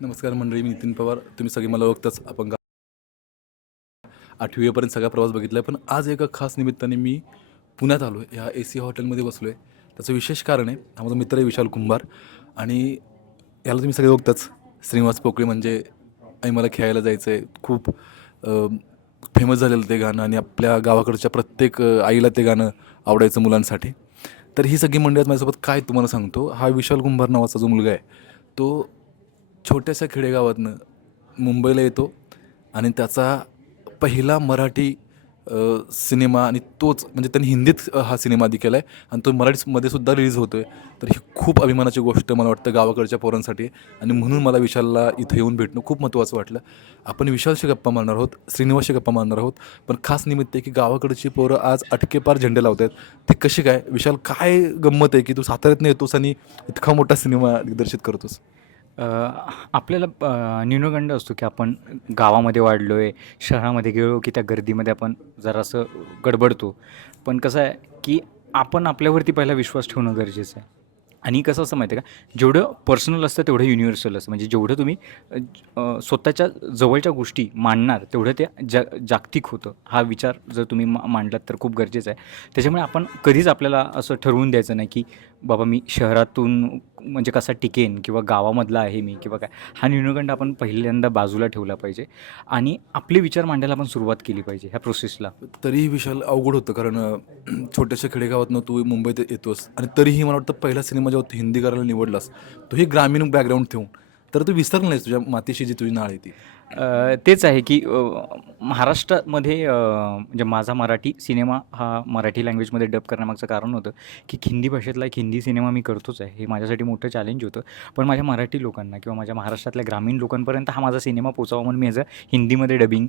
नमस्कार मंडळी मी नितीन पवार. तुम्ही सगळे मला ओळखताच. आपण आठवीपर्यंत सगळा प्रवास बघितला आहे पण आज एका खास निमित्ताने मी पुण्यात आलो आहे ह्या ए सी हॉटेलमध्ये बसलो आहे त्याचं विशेष कारण आहे हा माझा मित्र आहे विशाल कुंभार. आणि याला तुम्ही सगळे ओळखताच. श्रीनिवास पोकळे म्हणजे आई मला खेळायला जायचं आहे खूप फेमस झालेलं ते गाणं आणि आपल्या गावाकडच्या प्रत्येक आईला ते गाणं आवडायचं मुलांसाठी. तर ही सगळी मंडळी माझ्यासोबत काय तुम्हाला सांगतो. हा विशाल कुंभार नावाचा जो मुलगा आहे तो छोट्याशा खेडेगावातनं मुंबईला येतो आणि त्याचा पहिला मराठी सिनेमा आणि तोच म्हणजे त्यांनी हिंदीत हा सिनेमा आधी केला आहे आणि तो मराठीमध्ये सुद्धा रिलीज होतो आहे तर ही खूप अभिमानाची गोष्ट मला वाटतं गावाकडच्या पोरांसाठी आणि म्हणून मला विशालला इथं येऊन भेटणं खूप महत्त्वाचं वाटलं. आपण विशालशी गप्पा मारणार आहोत श्रीनिवासशी गप्पा मारणार आहोत पण खास निमित्त आहे की गावाकडची पोरं आज अटकेपार झेंडे लावत आहेत. ते कशी काय? विशाल काय गंमत आहे की तू साताऱ्यातनं येतोस आणि इतका मोठा सिनेमा दिग्दर्शित करतोस? आपल्याला न्यूनगंड असतो की आपण गावामध्ये वाढलो आहे शहरामध्ये गेलो की त्या गर्दीमध्ये आपण जरासं गडबडतो. पण कसं आहे की आपण आपल्यावरती पहिला विश्वास ठेवणं गरजेचं आहे. आणि कसं असं माहिती आहे का? जेवढं पर्सनल असतं तेवढं युनिव्हर्सल असतं. म्हणजे जेवढं तुम्ही स्वतःच्या जवळच्या गोष्टी मांडणार तेवढं ते जा जागतिक होतं. हा विचार जर तुम्ही मा मांडलात तर खूप गरजेचं आहे. त्याच्यामुळे आपण कधीच आपल्याला असं ठरवून द्यायचं नाही की बाबा मी शहरातून म्हणजे कसा टिकेन किंवा गावामधला आहे मी किंवा काय हा न्यूनगंड आपण पहिल्यांदा बाजूला ठेवला पाहिजे आणि आपले विचार मांडायला आपण सुरुवात केली पाहिजे ह्या प्रोसेसला तरीही विशाल अवघड होतं कारण छोट्याशा खेडेगावातनं तू मुंबईत येतोस आणि तरीही मला वाटतं पहिला सिनेमा जेव्हा हिंदी करायला निवडलास तोही ग्रामीण बॅकग्राऊंड ठेवून. तर तू विसरला नाहीस तुझ्या मातीशी जी तुझी नाळ आहे ती? तेच आहे की महाराष्ट्रामध्ये म्हणजे माझा मराठी सिनेमा हा मराठी लँग्वेजमध्ये डब करण्यामागचं कारण होतं की हिंदी भाषेतला एक हिंदी सिनेमा मी करतोच आहे. हे माझ्यासाठी मोठं चॅलेंज होतं. पण माझ्या मराठी लोकांना किंवा माझ्या महाराष्ट्रातल्या ग्रामीण लोकांपर्यंत हा माझा सिनेमा पोचावा म्हणून मी याचं हिंदीमध्ये डबिंग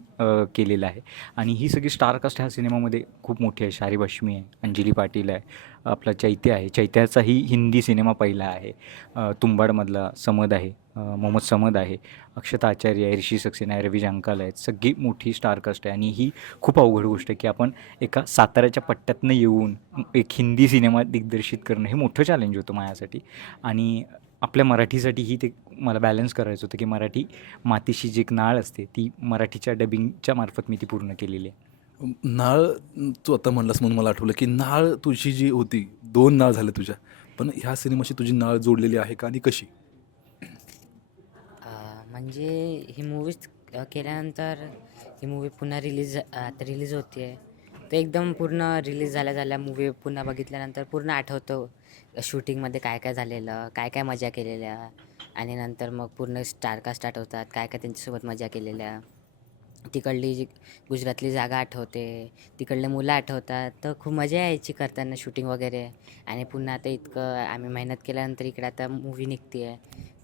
केलेलं आहे. आणि ही सगळी स्टारकास्ट ह्या सिनेमामध्ये खूप मोठी आहे. शारी बश्मी आहे अंजली पाटील आहे आपला चैत्य आहे. चैत्याचाही हिंदी सिनेमा पहिला आहे. तुंबाडमधला समद आहे. मोहम्मद समद आहे. अक्षता आचार्य आहे ऋषी सक्सेना आहे रवी जांकाल आहेत. सगळी मोठी स्टारकास्ट आहे. आणि ही खूप अवघड गोष्ट आहे की आपण एका साताऱ्याच्या पट्ट्यातनं येऊन एक हिंदी सिनेमा दिग्दर्शित करणं हे मोठं चॅलेंज होतं माझ्यासाठी. आणि आपल्या मराठीसाठीही ते मला बॅलन्स करायचं होतं की मराठी मातीशी जी एक नाळ असते ती मराठीच्या डबिंगच्या मार्फत मी ती पूर्ण केलेली आहे. नाळ तू आता म्हणलास म्हणून मला आठवलं की नाळ तुझी जी होती दोन नाळ झाल्या तुझ्या. पण ह्या सिनेमाशी तुझी नाळ जोडलेली आहे का आणि कशी? म्हणजे ही मूवीज केल्यानंतर ही मूवी पुन्हा रिलीज आता रिलीज होते आहे तर एकदम पूर्ण रिलीज झाल्या झाल्या मूवी पुन्हा बघितल्यानंतर पूर्ण आठवतो. शूटिंगमध्ये काय काय झालेलं काय काय मजा केलेल्या आणि नंतर मग पूर्ण स्टारकास्ट आठवतात काय काय त्यांच्यासोबत मजा केलेल्या. तिकडली जी गुजरातली जागा आठवते तिकडले मुलं आठवतात तर खूप मजा यायची करताना शूटिंग वगैरे. आणि पुन्हा आता इतकं आम्ही मेहनत केल्यानंतर इकडे आता मूवी निघते आहे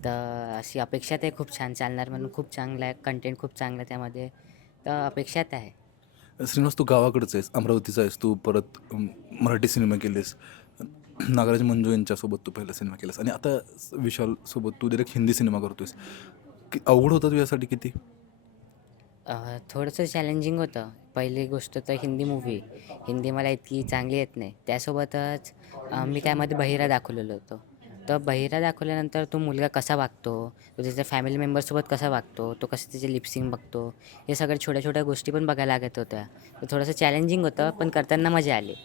तर अशी अपेक्षा आहे खूप छान चालणार म्हणून खूप चांगलं आहे कंटेंट खूप चांगलं आहे त्यामध्ये. तर अपेक्षात आहे. श्रीनिवास तू गावाकडच आहेस अमरावतीचा आहेस तू परत मराठी सिनेमा केलेस. नागराज मंजू यांच्यासोबत तू पहिला सिनेमा केलास. आणि आता विशालसोबत तू डायरेक्ट हिंदी सिनेमा करतोयस. की अवघड होतं तुझ्यासाठी किती? थोडंसं चॅलेंजिंग होतं. पहिली गोष्ट तर हिंदी मूवी हिंदी मला इतकी चांगली येत नाही. त्यासोबतच मी त्यामध्ये बहिरा दाखवलेलो होतो. तर बहिरा दाखवल्यानंतर तो मुलगा कसा वागतो? तो त्याच्या फॅमिली मेंबरसोबत कसा वागतो? तो कसं त्याचे लिप्सिंग बघतो? हे सगळ्या छोट्या छोट्या गोष्टी पण बघायला लागत होत्या. तर थोडंसं चॅलेंजिंग होतं पण करताना मजा आली.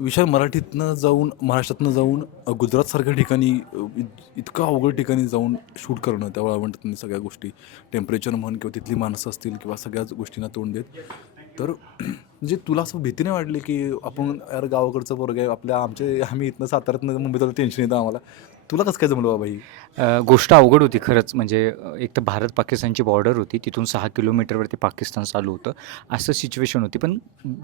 विशाल मराठीतनं जाऊन महाराष्ट्रातनं जाऊन गुजरातसारख्या ठिकाणी इतकं अवघड ठिकाणी जाऊन शूट करणं त्यावेळेला म्हणतात त्यांनी सगळ्या गोष्टी टेम्परेचर म्हण किंवा तिथली माणसं असतील किंवा सगळ्याच गोष्टींना तोंड देत. तर म्हणजे तुला असं भीती नाही वाटली की आपण यार गावाकडचं पोरग आहे आपल्या आमचे आम्ही इथनं साताऱ्यातनं मुंबईत टेन्शन येतं आम्हाला. तुला कसं काय जमलं बाबा ही? अ, गोष्ट अवघड होती खरंच. म्हणजे अ, एक तर भारत पाकिस्तानची बॉर्डर होती. तिथून सहा किलोमीटरवरती पाकिस्तान चालू होतं. असं सिच्युएशन होती. पण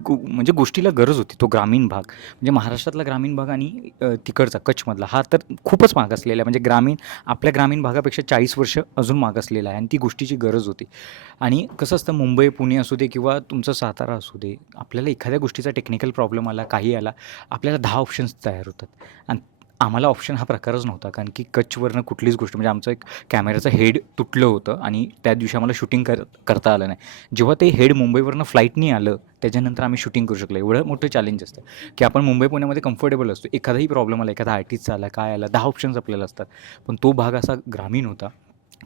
गो म्हणजे गोष्टीला गरज होती. तो ग्रामीण भाग. म्हणजे महाराष्ट्रातला ग्रामीण भाग आणि अ, तिकडचा कच्छमधला हा तर खूपच मागासलेला आहे. म्हणजे ग्रामीण आपल्या ग्रामीण भागापेक्षा चाळीस वर्ष अजून मागासलेला आहे. आणि ती गोष्टीची गरज होती. आणि कसं असतं मुंबई पुणे असू दे किंवा तुमचं सातारा असू दे आपल्याला एखाद्या गोष्टीचा टेक्निकल प्रॉब्लेम आला काही आला आपल्याला दहा ऑप्शन्स तयार होतात. आणि आम्हाला ऑप्शन हा प्रकारच नव्हता. कारण की कच्छवरनं कुठलीच गोष्ट म्हणजे आमचं एक कॅमेऱ्याचं हेड तुटलं होतं आणि त्या दिवशी आम्हाला शूटिंग कर करता आलं नाही. जेव्हा ते हेड मुंबईवरनं फ्लाईटनी आलं त्याच्यानंतर आम्ही शूटिंग करू शकलो. एवढं मोठं चॅलेंज असतं. की आपण मुंबई पुण्यामध्ये कम्फर्टेबल असतो. एखादाही प्रॉब्लेम आला एखादा आर्टिस्टचा आला काय आला दहा ऑप्शन्स आपल्याला असतात. पण तो भाग असा ग्रामीण होता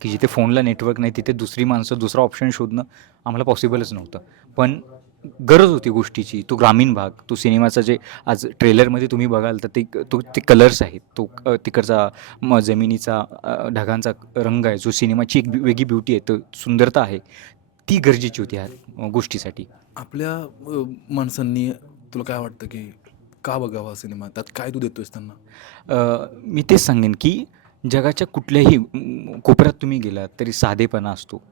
की जिथे फोनला नेटवर्क नाही तिथे दुसरी माणसं दुसरा ऑप्शन शोधणं आम्हाला पॉसिबलच नव्हतं. पण गरज होती गोष्टीची. तो ग्रामीण भाग तो सिनेमाचा जे आज ट्रेलरमध्ये तुम्ही बघाल तर ते तो ते कलर्स आहेत. तो तिकडचा म जमिनीचा ढगांचा रंग आहे. जो सिनेमाची एक वेगळी ब्युटी आहे तो सुंदरता आहे. ती गरजेची होती ह्या गोष्टीसाठी. आपल्या माणसांनी तुला काय वाटतं की का बघावा सिनेमा? त्यात काय तू देतोयस त्यांना? मी तेच सांगेन की जगाच्या कुठल्याही कोपऱ्यात तुम्ही गेलात तरी साधेपणा असतो.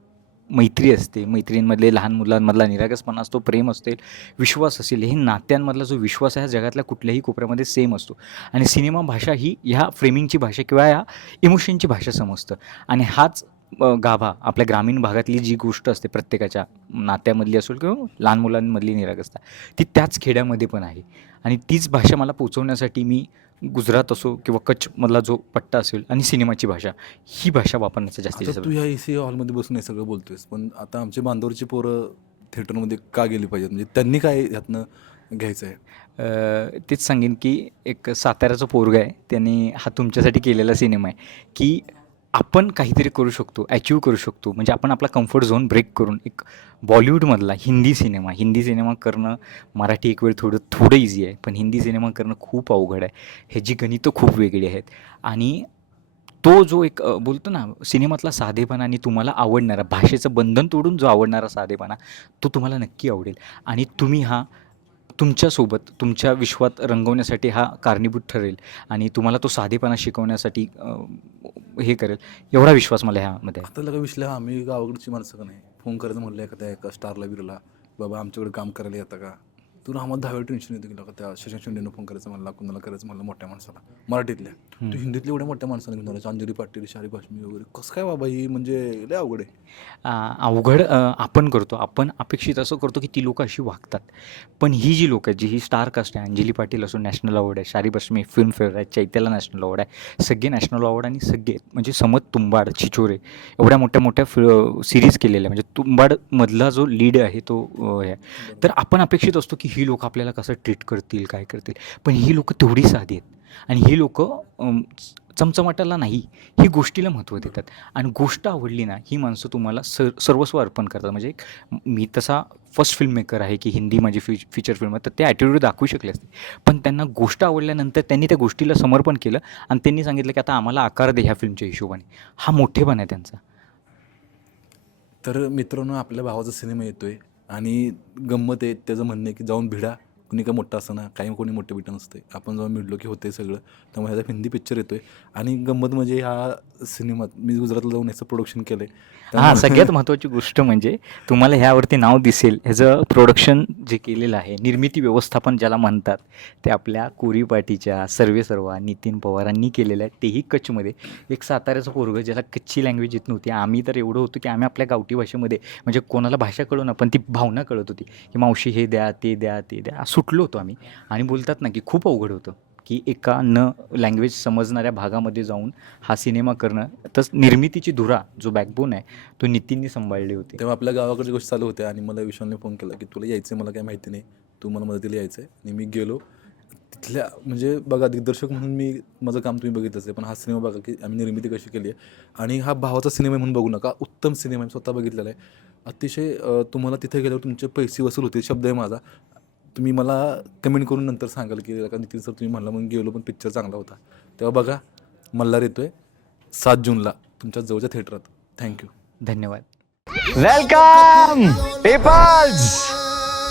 मैत्री असते. मैत्रींमधले लहान मुलांमधला निरागसपणा असतो प्रेम असेल विश्वास असेल हे नात्यांमधला जो विश्वास आहे हा जगातल्या कुठल्याही कोपऱ्यामध्ये सेम असतो. आणि सिनेमा भाषा ही ह्या फ्रेमिंगची भाषा किंवा ह्या इमोशनची भाषा समजतं. आणि हाच गाभा आपल्या ग्रामीण भागातली जी गोष्ट असते प्रत्येकाच्या नात्यामधली असेल किंवा लहान मुलांमधली निरागसता ती त्याच खेड्यामध्ये पण आहे. आणि तीच भाषा मला पोचवण्यासाठी मी गुजरात असो किंवा कच्छमधला जो पट्टा असेल आणि सिनेमाची भाषा ही भाषा वापरण्याचा जास्तीत जास्त तू ह्या ए सी हॉलमध्ये बसून हे सगळं बोलतोयस पण आता आमच्या बांधवरची पोरं थिएटरमध्ये का गेली पाहिजेत? म्हणजे त्यांनी काय ह्यातनं घ्यायचं आहे? तेच सांगेन की एक साताऱ्याचं पोरगा आहे त्याने हा तुमच्यासाठी केलेला सिनेमा आहे की आपण काहीतरी करू शकतो अचीव करू शकतो. म्हणजे आपण आपला कम्फर्ट झोन ब्रेक करून एक बॉलिवूडमधला हिंदी सिनेमा हिंदी सिनेमा करणं मराठी एक वेळ थोडं थोडं इझी आहे पण हिंदी सिनेमा करणं खूप अवघड आहे. ह्याची गणितं खूप वेगळी आहेत. आणि तो जो एक बोलतो ना सिनेमातला साधेपणा आणि तुम्हाला आवडणारा भाषेचं बंधन तोडून जो आवडणारा साधेपणा तो तुम्हाला नक्की आवडेल. आणि तुम्ही हा तुमच्यासोबत तुमच्या विश्वात रंगवण्यासाठी हा कारणीभूत ठरेल आणि तुम्हाला तो साधेपणा शिकवण्यासाठी हे करेल. एवढा विश्वास मला ह्यामध्ये आता लगा विश्ल्या आम्ही गावाकडची माणसं का नाही? फोन करत म्हणलं एखाद्या एका स्टारला बिरला बाबा आमच्याकडे काम करायला येतं का? तुला आम्हाला दहा वेळ टेन्शन येतं की लगा त्या शशांक शिंदेनं फोन करायचं म्हणला कुणाला करायचं म्हणलं मोठ्या माणसाला. मराठीतल्या. तू हिंदीतल्या एवढ्या मोठ्या माणसाला घेऊन आला अंजली पाटील शारी भाषमी वगैरे. कसं काय बाबा ही म्हणजे लय अवघड आहे. अवघड आपण करतो. आपण अपेक्षित असं करतो की ती लोकं अशी वागतात. पण ही जी लोकं आहेत जी ही स्टार कास्ट आहे अंजली पाटील असो नॅशनल अवॉर्ड आहे शारी बश्मी फिल्मफेअर आहे चैत्याला नॅशनल अवॉर्ड आहे सगळे नॅशनल अवॉर्ड आणि सगळे म्हणजे समत तुंबाड चिचोरे एवढ्या मोठ्या मोठ्या सिरीज केलेल्या म्हणजे तुंबाडमधला जो लीड आहे तो हे आहे. तर आपण अपेक्षित असतो की ही लोक आपल्याला कसं ट्रीट करतील काय करतील? पण ही लोकं तेवढी साधी आहेत. आणि ही लोकं चमचमाटाला नाही ही गोष्टीला महत्त्व देतात. आणि गोष्ट आवडली ना ही माणसं तुम्हाला सर सर्वस्व अर्पण करतात. म्हणजे एक मी तसा फर्स्ट फिल्म मेकर आहे की हिंदी माझी फी फीचर फिल्म आहे तर ते ॲटिट्यूड दाखवू शकले असते. पण त्यांना गोष्ट आवडल्यानंतर त्यांनी त्या गोष्टीला समर्पण केलं आणि त्यांनी सांगितलं की आता आम्हाला आकार दे ह्या फिल्मच्या हिशोबाने. हा मोठेपण आहे त्यांचा. तर मित्रांनो आपल्या भावाचा सिनेमा येतोय. आणि गंमत आहे त्याचं म्हणणं आहे की जाऊन भिडा. कुणी का मोठा असं ना काही कोणी मोठं बिटं नसते आपण जाऊन मिळलो की होते सगळं त्यामुळे ह्याचा हिंदी पिक्चर येतोय. आणि गंमत म्हणजे ह्या सिनेमात मी गुजरातला जाऊन याचं प्रोडक्शन केलं हां सगळ्यात महत्त्वाची गोष्ट म्हणजे तुम्हाला ह्यावरती नाव दिसेल. ह्याचं प्रोडक्शन जे केलेलं आहे निर्मिती व्यवस्थापन ज्याला म्हणतात ते आपल्या कोरी पाटीच्या सर्वे सर्वा नितीन पवारांनी केलेलं आहे. तेही कच्छमध्ये. एक साताऱ्याचं पोरगं ज्याला कच्ची लँग्वेज येत नव्हती. आम्ही तर एवढं होतो की आम्ही आपल्या गावठी भाषेमध्ये म्हणजे कोणाला भाषा कळू ना पण ती भावना कळत होती. की मावशी हे द्या ते द्या ते द्या. सुटलो होतो आम्ही. आणि बोलतात ना की खूप अवघड होतं की एका न लँग्वेज समजणाऱ्या भागामध्ये जाऊन हा सिनेमा करणं तस निर्मितीची धुरा जो बॅकबोन आहे तो नितीननी सांभाळली होती. तेव्हा आपल्या गावाकडची गोष्ट चालू होत्या आणि मला विशालने फोन केला की तुला यायचं आहे मला काय माहिती नाही तू मला मदतीला यायचं आहे आणि मी गेलो. तिथल्या म्हणजे बघा दिग्दर्शक म्हणून मी माझं काम तुम्ही बघितलंच आहे पण हा सिनेमा बघा की आम्ही निर्मिती कशी केली आहे. आणि हा भावाचा सिनेमा म्हणून बघू नका उत्तम सिनेमा आहे स्वतः बघितलेला आहे. अतिशय तुम्हाला तिथे गेल्यावर तुमचे पैसे वसूल होते शब्द आहे माझा. तुम्ही मला कमेंट करून नंतर सांगाल की का नितीन सर तुम्ही म्हणला म्हणून गेलो पण पिक्चर चांगला होता तेव्हा बघा मल्हार येतोय सात जूनला तुमच्या जवळच्या थिएटरात थँक्यू धन्यवाद Welcome, peoples.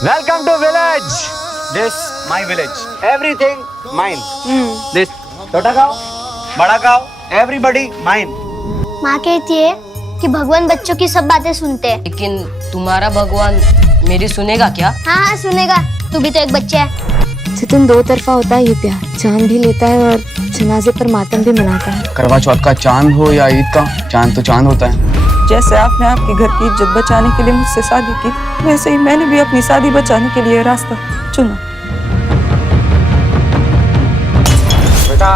Welcome to village. This my village. Everything mine. This छोटा गांव, बड़ा गांव, everybody mine. माँ कहती है कि भगवान बच्चों की सब बातें सुनते हैं लेकिन तुम्हारा भगवान मेरी सुनेगा क्या हाँ हाँ सुनेगा तू भी तो एक बच्चा है। जितिन दो तरफा होता है ये प्यार। जान भी लेता है और जनाजे पर मातम भी मनाता है। करवा चौथ का चाँद हो या ईद का चाँद तो चाँद होता है। जैसे आपने आपके घर की इज़्ज़त बचाने के लिए मुझसे शादी की वैसे ही मैंने भी अपनी शादी बचाने के लिए रास्ता चुना। बेटा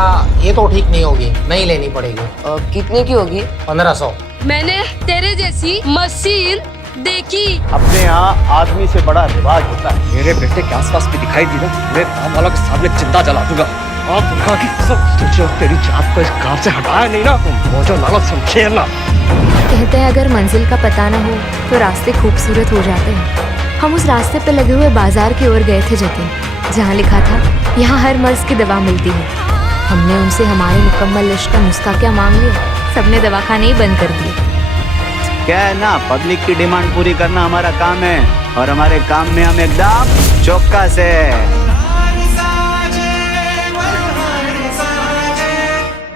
ये तो ठीक नहीं होगी नहीं लेनी पड़ेगी। कितने की होगी? पंद्रह सौ। मैंने तेरे जैसी मशीन देखी। अपने यहाँ आदमी से बड़ा रिवाज होता है। मेरे बेटे के आसपास भी दिखाई दी ना मैं काम वालों के सामने चिंता जला दूँगा। आप दुर्गा की कसम तुझे और तेरी जात को इस गाँव से हटाया नहीं ना तो मोजो लालच समझे ना। कहते हैं अगर मंजिल का पता न हो तो रास्ते खूबसूरत हो जाते हैं। हम उस रास्ते पे लगे हुए बाज़ार की ओर गए थे जतिन जहाँ लिखा था यहाँ हर मर्ज की दवा मिलती है। हमने उनसे हमारे मुकम्मल लिस्ट का नुस्खा क्या मांग लिया। सबने दवाखाने ही बंद कर दिए। क्या है ना पब्लिक की डिमांड पूरी करना हमारा काम है और हमारे काम में हम एकदम चौक्का से